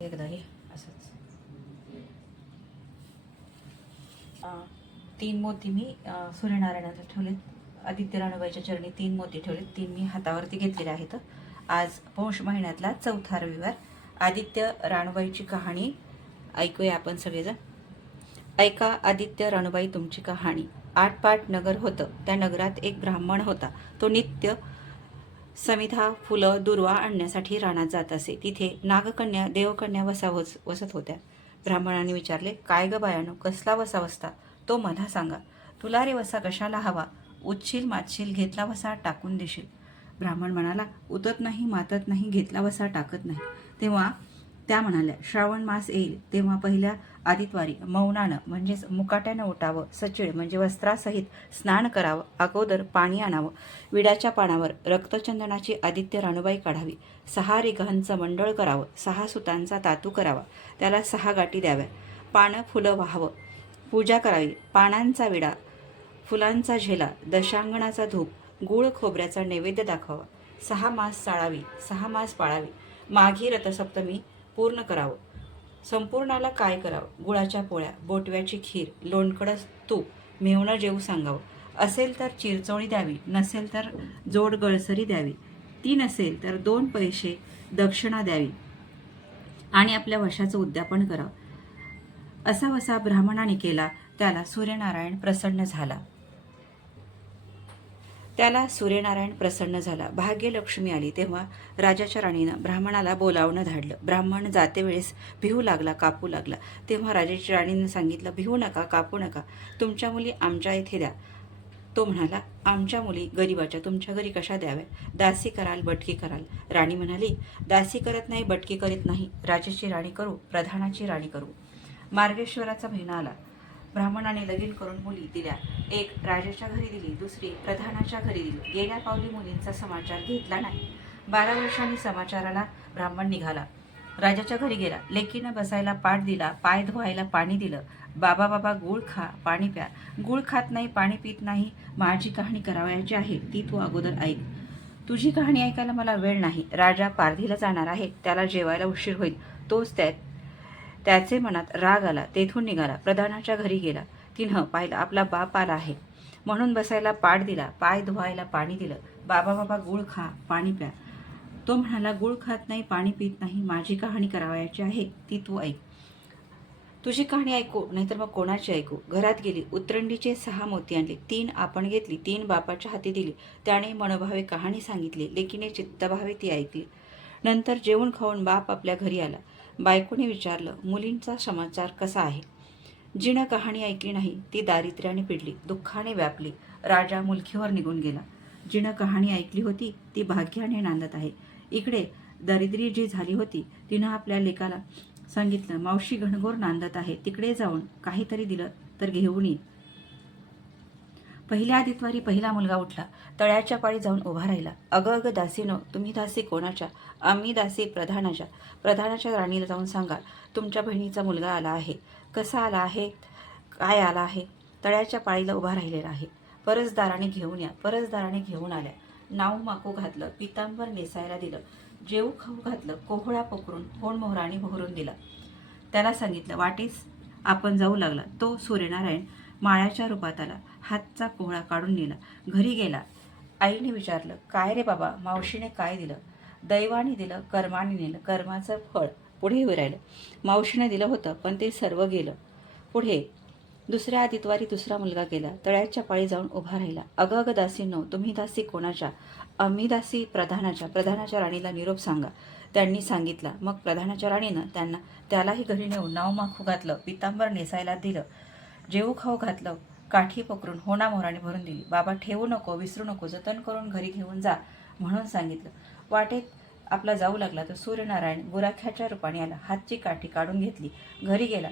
एकदा हे असंच 3 मोती मी सूर्यनारायणाला ठेवलेत. आदित्य राणूबाईच्या चरणी 3 मोती ठेवलेत. 3 मी हातावरती घेतलेले आहेत. आज पौष महिन्यातला 4था रविवार. आदित्य राणूबाईची कहाणी ऐकूया आपण सगळेजण. ऐका आदित्य राणूबाई तुमची कहाणी. आटपाट नगर होतं. त्या नगरात एक ब्राह्मण होता. तो नित्य समिधा, फुलं, दुर्वा आणण्यासाठी रानात जात असे. तिथे नागकन्या, देवकन्या वसत होत्या. ब्राह्मणाने विचारले, काय ग बायानो, कसला वसा वसता? तो मला सांगा. तुला रे वसा कशाला हवा? उतशील मातशील, घेतला वसा टाकून देशील. ब्राह्मण म्हणाला, उतत नाही मातत नाही, घेतला वसा टाकत नाही. तेव्हा त्या म्हणाल्या, श्रावण मास येईल तेव्हा पहिल्या आदितवारी मौनानं म्हणजेच मुकाट्यानं उठावं, सचिळ म्हणजे वस्त्रासहित स्नान करावं, अगोदर पाणी आणावं, विड्याच्या पानावर रक्तचंदनाची आदित्य राणूबाई काढावी, 6 रेघांचं मंडळ करावं, 6 सुतांचा तातू करावा, त्याला 6 गाठी द्याव्या, पानं फुलं व्हावं, पूजा करावी, पानांचा विडा, फुलांचा झेला, दशांगणाचा धूप, गूळ खोबऱ्याचा नैवेद्य दाखवावा, 6 मास चाळावी, 6 मास पाळावी, माघी रथसप्तमी पूर्ण करावं. संपूर्णाला काय करावं? गुळाच्या पोळ्या, बोटव्याची खीर, लोणकडं तूप, मेवणं जेवू सांगावं. असेल तर चिरचोळी द्यावी, नसेल तर जोड गळसरी द्यावी, ती नसेल तर 2 पैसे दक्षिणा द्यावी आणि आपल्या वशाचं उद्यापन करावं. असा वसा ब्राह्मणाने केला. त्याला सूर्यनारायण प्रसन्न झाला. भाग्यलक्ष्मी आली. तेव्हा राजाच्या राणीनं ब्राह्मणाला बोलावणं धाडलं. ब्राह्मण जाते वेळेस भिवू लागला, कापू लागला. तेव्हा राजाची राणीनं सांगितलं, भिवू नका, कापू नका, तुमच्या मुली आमच्या इथे द्या. तो म्हणाला, आमच्या मुली गरिबाच्या तुमच्या घरी कशा द्याव्या? दासी कराल, बटकी कराल. राणी म्हणाली, दासी करत नाही, बटकी करीत नाही, राजाची राणी करू, प्रधानाची राणी करू. मार्गेश्वराचा महिना आला. ब्राह्मणाने लगीन करून मुली दिल्या. एक राजाच्या घरी दिली, दुसरी प्रधानाच्या घरी दिली. गेल्या पावली मुलींचा समाचार घेतला नाही. 12 वर्षांनी समाचाराला ब्राह्मण निघाला. राजाच्या घरी गेला. लेकीनं बसायला पाट दिला, पाय धुवायला पाणी दिलं. बाबा बाबा गूळ खा, पाणी प्या. गूळ खात नाही, पाणी पित नाही. माझी कहाणी करावयाची आहे, ती तू अगोदर ऐक. तुझी कहाणी ऐकायला मला वेळ नाही. राजा पारधीला जाणार आहे, त्याला जेवायला उशीर होईल. तोच त्याचे मनात राग आला. तेथून निघाला, प्रधानाच्या घरी गेला. तिनं पाहिलं, आपला बाप आला आहे म्हणून बसायला पाट दिला, पाय धुवायला पाणी दिलं. बाबा बाबा गूळ खा, पाणी प्या. तो म्हणाला, गूळ खात नाही, पाणी पित नाही. माझी कहाणी करावयाची आहे, ती तू ऐक. तुझी कहाणी ऐकू नाहीतर मग कोणाची ऐकू? घरात गेली, उतरंडीचे 6 मोती आणले. 3 आपण घेतली, 3 बापाच्या हाती दिली. त्याने मनोभावे कहाणी सांगितली. लेकीने चित्तभावे ती ऐकली. नंतर जेवून खाऊन बाप आपल्या घरी आला. बायकोने विचारलं, मुलींचा समाचार कसा आहे? जिनं कहाणी ऐकली नाही ती दारिद्र्याने पिडली, दुःखाने व्यापली. राजा मुलखीवर निघून गेला. जिनं कहाणी ऐकली होती ती भाग्याने नांदत आहे. इकडे दरिद्री जी झाली होती तिनं आपल्या लेकाला सांगितलं, मावशी घनघोर नांदत आहे, तिकडे जाऊन काहीतरी दिलं तर घेऊन ये. पहिल्या आदितवारी पहिला मुलगा उठला. तळ्याच्या पाळी जाऊन उभा राहिला. अगं अगं दासीनो, तुम्ही दासी कोणाच्या? आम्ही दासी प्रधानाच्या. प्रधानाच्या राणीला जाऊन सांगा, तुमच्या बहिणीचा मुलगा आला आहे. कसा आला आहे? काय आला आहे? तळ्याच्या पाळीला उभा राहिलेला आहे. परसदाराने घेऊन या. परसदाराने घेऊन आल्या. नाव माकू घातलं, पितांबर नेसायला दिलं, जेऊ खाऊ घातलं, कोहळा पकरून होण मोहराने भरून दिला. त्याला सांगितलं, वाटेस आपण जाऊ लागला. तो सूर्यनारायण माळ्याच्या रूपात आला. हातचा कोहळा काढून नेला. घरी गेला. आईने विचारलं, काय रे बाबा, मावशीने काय दिलं? दैवाने दिलं, कर्माने नेलं, कर्माचं फळ पुढे उभं राहिलं. मावशीने दिलं होतं पण ते सर्व गेलं. पुढे दुसऱ्या आदितवारी दुसरा मुलगा गेला. तळ्याच्या पाळी जाऊन उभा राहिला. अगं अगं दासींनो, तुम्ही दासी कोणाच्या? आम्ही दासी प्रधानाच्या. प्रधानाच्या राणीला निरोप सांगा. त्यांनी सांगितला. मग प्रधानाच्या राणीनं त्यालाही घरी नेऊन नाव माखू घातलं, पितांबर नेसायला दिलं, जेवू खाऊ घातलं, काठी पकरून होणा मोहराने भरून दिली. बाबा ठेवू नको, विसरू नको, जतन करून घरी घेऊन जा म्हणून सांगितलं. वाटेत आपला जाऊ लागला तर सूर्यनारायण गुराख्याच्या रूपाने आला. हातची काठी काढून घेतली. घरी गेला.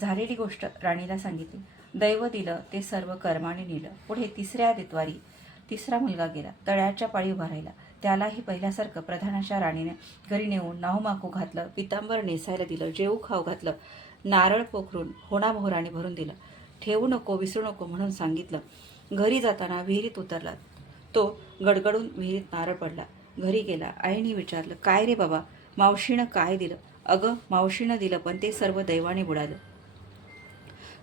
झालेली गोष्ट राणीला सांगितली. दैव दिलं ते सर्व कर्माने नेलं. पुढे तिसऱ्या आदितवारी तिसरा मुलगा गेला. तळ्याच्या पाळी उभा राहिला. त्यालाही पहिल्यासारखं प्रधानाच्या राणीने घरी नेऊन नाव माकू घातलं, पितांबर नेसायला दिलं, जेवू खाऊ घातलं, नारळ पोखरून होणा मोहराने भरून दिलं. ठेवू नको, विसरू नको म्हणून सांगितलं. घरी जाताना विहिरीत उतरला. तो गडगडून विहिरीत नारळ पडला. घरी गेला. आईने विचारलं, काय रे बाबा, मावशीनं काय दिलं? अगं मावशीनं दिलं, पण ते सर्व दैवाने बुडालं.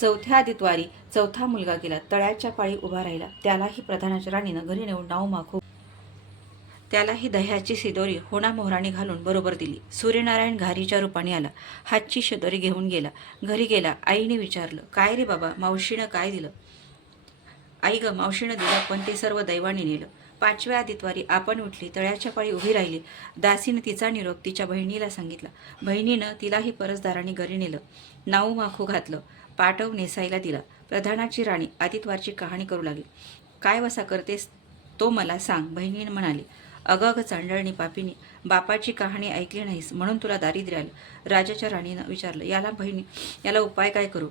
चौथ्या आदितवारी चौथा मुलगा गेला. तळ्याच्या पाळी उभा राहिला. त्यालाही प्रधानाच्या राणीनं घरी नेऊन नाव माखू त्यालाही दह्याची शिदोरी होणामोहराने घालून बरोबर दिली. सूर्यनारायण घारीच्या रूपाने आला. हातची शिदोरी घेऊन गेला. घरी गेला. आईने विचारलं, काय रे बाबा, मावशीनं काय दिलं? आई ग, मावशीनं दिलं, पण ते सर्व दैवाने नेलं. पाचव्या आदितवारी आपण उठली. तळ्याच्या पाळी उभी राहिली. दासीनं तिचा निरोप तिच्या बहिणीला सांगितला. बहिणीनं तिलाही परसदाराने घरी नेलं. नाऊ माखू घातलं. पाटव नेसायला दिला. प्रधानाची राणी आदितवारची कहाणी करू लागली. काय वसा करतेस तो मला सांग, बहिणीनं म्हणाली. अगं अगं चांडळणी पापिनी, बापाची कहाणी ऐकली नाहीस म्हणून तुला दारिद्र्य आलं. राजाच्या राणीनं विचारलं, याला उपाय काय करू?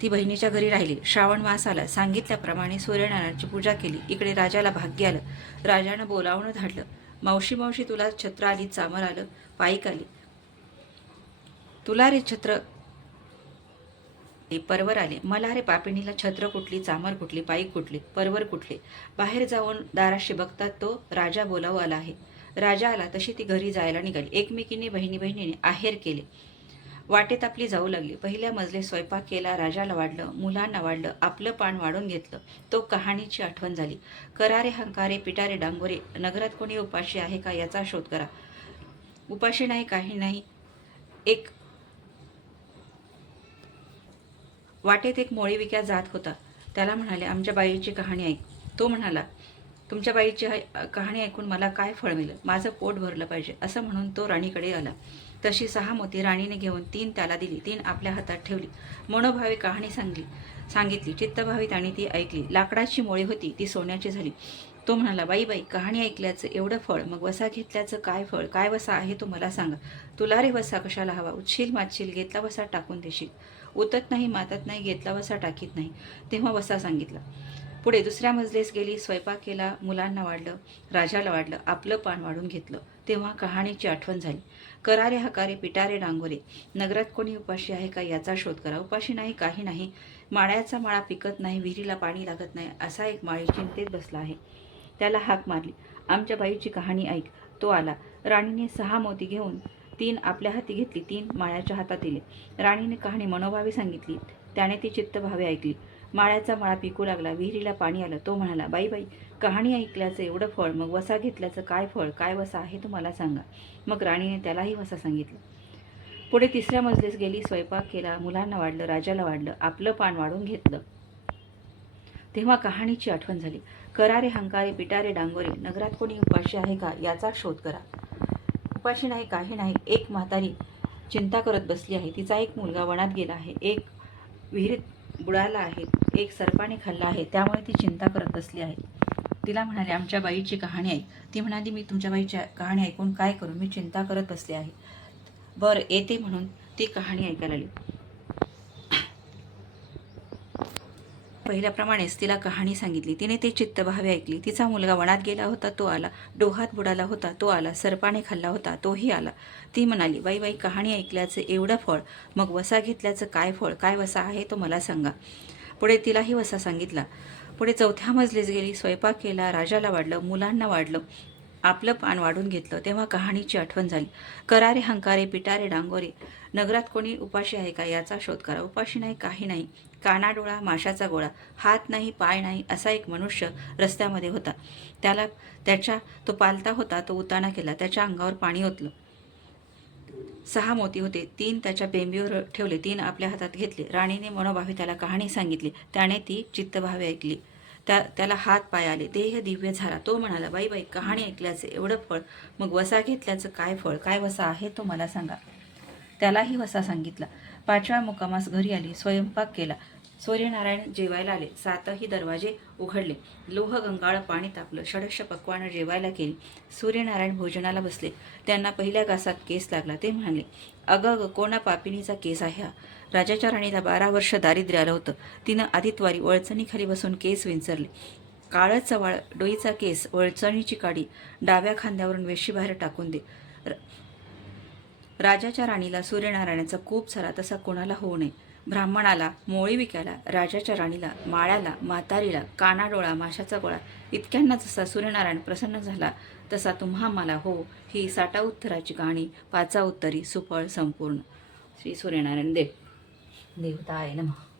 ती बहिणीच्या घरी राहिली. श्रावण मास आला. सांगितल्याप्रमाणे सूर्यनारायणाची पूजा केली. इकडे राजाला भाग्य आलं. राजानं बोलावणं धाडलं. मावशी मावशी, तुला छत्र आली, चामर आलं, पायीक आली. तुला रे छत्र परवर आले. मला रे पापिणीला छत्र कुठली, चामर कुठली, पायीक कुठली, परवर कुठले? बाहेर जाऊन दाराशी बघतात तो राजा बोलावू आला आहे. राजा आला तशी ती घरी जायला निघाली. एकमेकीने बहिणीने आहेर केले. वाटेत आपली जाऊ लागली. पहिल्या मजले स्वयंपाक केला. राजाला वाढलं, मुलांना वाढलं, आपलं पान वाढून घेतलं. तो कहाणीची आठवण झाली. करारे हंकारे पिटारे डांगोरे, नगरात कोणी उपाशी आहे का याचा शोध करा. उपाशी नाही, काही नाही. वाटेत एक मोळी विक्या जात होता. त्याला म्हणाले, आमच्या बाईची कहाणी ऐक. तो म्हणाला, तुमच्या बाईची कहाणी ऐकून मला काय फळ मिळेल? माझं पोट भरलं पाहिजे. असं म्हणून तो राणीकडे आला. तशी 6 मोती राणीने घेऊन 3 त्याला दिली. 3 आपल्या हातात ठेवली. मनोभावे कहाणी सांगितली. चित्तभावी त्याने ती ऐकली. लाकडाची मोळी होती, ती सोन्याची झाली. तो म्हणाला, बाई बाई, कहाणी ऐकल्याचं एवढं फळ, मग वसा घेतल्याचं काय फळ? काय वसा आहे तो मला सांगा. तुला रे वसा कशाला हवा? उच्छील मातशील, घेतला वसा टाकून देशील. उतत नाही, मातत नाही, घेतला वसा टाकीत नाही. तेव्हा वसा सांगितला. पुढे दुसऱ्या मजलेस गेली. स्वयंपाक केला. मुलांना वाढलं, राजाला वाढलं, आपलं पान वाढून घेतलं. तेव्हा कहाणीची आठवण झाली. करारे हकारे पिटारे डांगोरे, नगरात कोणी उपाशी आहे का याचा शोध करा. उपाशी नाही, काही नाही. माळ्याचा माळा पिकत नाही, विहिरीला पाणी लागत नाही, असा एक माळी चिंतेत बसला आहे. त्याला हाक मारली, आमच्या बाईची कहाणी ऐक. तो आला. राणीने 6 मोती घेऊन 3 आपल्या हाती घेतली. 3 माळ्याच्या हातात दिले. राणीने कहाणी मनोभावे सांगितली. त्याने ती चित्तभावे ऐकली. माळ्याचा माळा पिकू लागला. विहिरीला पाणी आलं. तो म्हणाला, बाई बाई, कहाणी ऐकल्याचं एवढं फळ, मग वसा घेतल्याचं काय फळ? काय वसा आहे तो मला सांगा. मग राणीने त्यालाही वसा सांगितलं. पुढे तिसऱ्या मजलीस गेली. स्वयंपाक केला. मुलांना वाढलं, राजाला वाढलं, आपलं पान वाढून घेतलं. तेव्हा कहाणीची आठवण झाली. करारे हंकारे पिटारे डांगोरे, नगरात कोणी उपाशी आहे का याचा शोध करा. उपाशी नाही, काही नाही. एक म्हातारी चिंता करत बसली आहे. तिचा एक मुलगा वनात गेला आहे, एक विहिरीत बुडाला आहे, एक सर्पाने खाल्ला आहे. त्यामुळे ती चिंता करत बसली आहे. तिला म्हणाले, आमच्या बाईची कहाणी ऐक. ती म्हणाली, मी तुमच्या बाईची कहाणी ऐकून काय करू? मी चिंता करत बसले आहे. बरं, येते म्हणून ती कहाणी ऐकायला आली. पहिल्याप्रमाणेच तिला कहाणी सांगितली. तिने ते चित्तभावे ऐकली. तिचा मुलगा वनात गेला होता, तो आला. डोहात बुडाला होता, तो आला. सर्पाने खाल्ला होता, तोही आला. ती म्हणाली, बाई बाई, कहाणी ऐकल्याचं एवढं फळ, मग वसा घेतल्याचं काय फळ? काय वसा आहे तो मला सांगा. पुढे तिलाही वसा सांगितला. पुढे चौथ्या मजलीस गेली. स्वयंपाक केला. राजाला वाढलं, मुलांना वाढलं, आपलं पान वाढून घेतलं. तेव्हा कहाणीची आठवण झाली. करारे हंकारे पिटारे डांगोरे, नगरात कोणी उपाशी आहे का याचा शोध करा. उपाशी नाही, काही नाही. काना डोळा माशाचा गोळा, हात नाही, पाय नाही, असा एक मनुष्य रस्त्यामध्ये होता. तो पालता होता. तो उताना केला. त्याच्या अंगावर पाणी ओतलं. 6 मोती होते. 3 त्याच्या बेंबीवर ठेवले. 3 आपल्या हातात घेतले. राणीने मनोभावे त्याला कहाणी सांगितली. त्याने ती चित्तभावे ऐकली. त्याला हात पाय आले. देह दिव्य झाला. तो म्हणाला, बाई बाई, कहाणी ऐकल्याचं एवढं फळ, मग वसा घेतल्याचं काय फळ? काय वसा आहे तो मला सांगा. त्यालाही वसा सांगितला. 5व्या मुक्कामास घरी आली. स्वयंपाक केला. सूर्यनारायण जेवायला आले. 7ही दरवाजे उघडले. लोह गंगाळ पाणी तापलं. षडक्ष पक्वानं जेवायला केली. सूर्यनारायण भोजनाला बसले. त्यांना पहिल्या घासात केस लागला. ते म्हणाले, अगं कोणा पापिणीचा केस आहे हा? राजाच्या राणीला 12 वर्ष दारिद्र्य आलं होतं. तिनं आदितवारी वळचणीखाली बसून केस विंचरले. काळच चवाळ डोईचा केस, वळचणीची काडी, डाव्या खांद्यावरून वेशीबाहेर टाकून दे. राजाच्या राणीला सूर्यनारायणाचा कोप झाला तसा कोणाला होऊ नये. ब्राह्मणाला मोळी विकायला, राजाच्या राणीला, माळ्याला, म्हातारीला, कानाडोळा, माशाचा गोळा इतक्यांना जसा सूर्यनारायण प्रसन्न झाला तसा तुम्हा मला हो. ही 60 उत्तराची कहाणी 5 उत्तरी सुफळ संपूर्ण. श्री सूर्यनारायण देव देवताय नमः.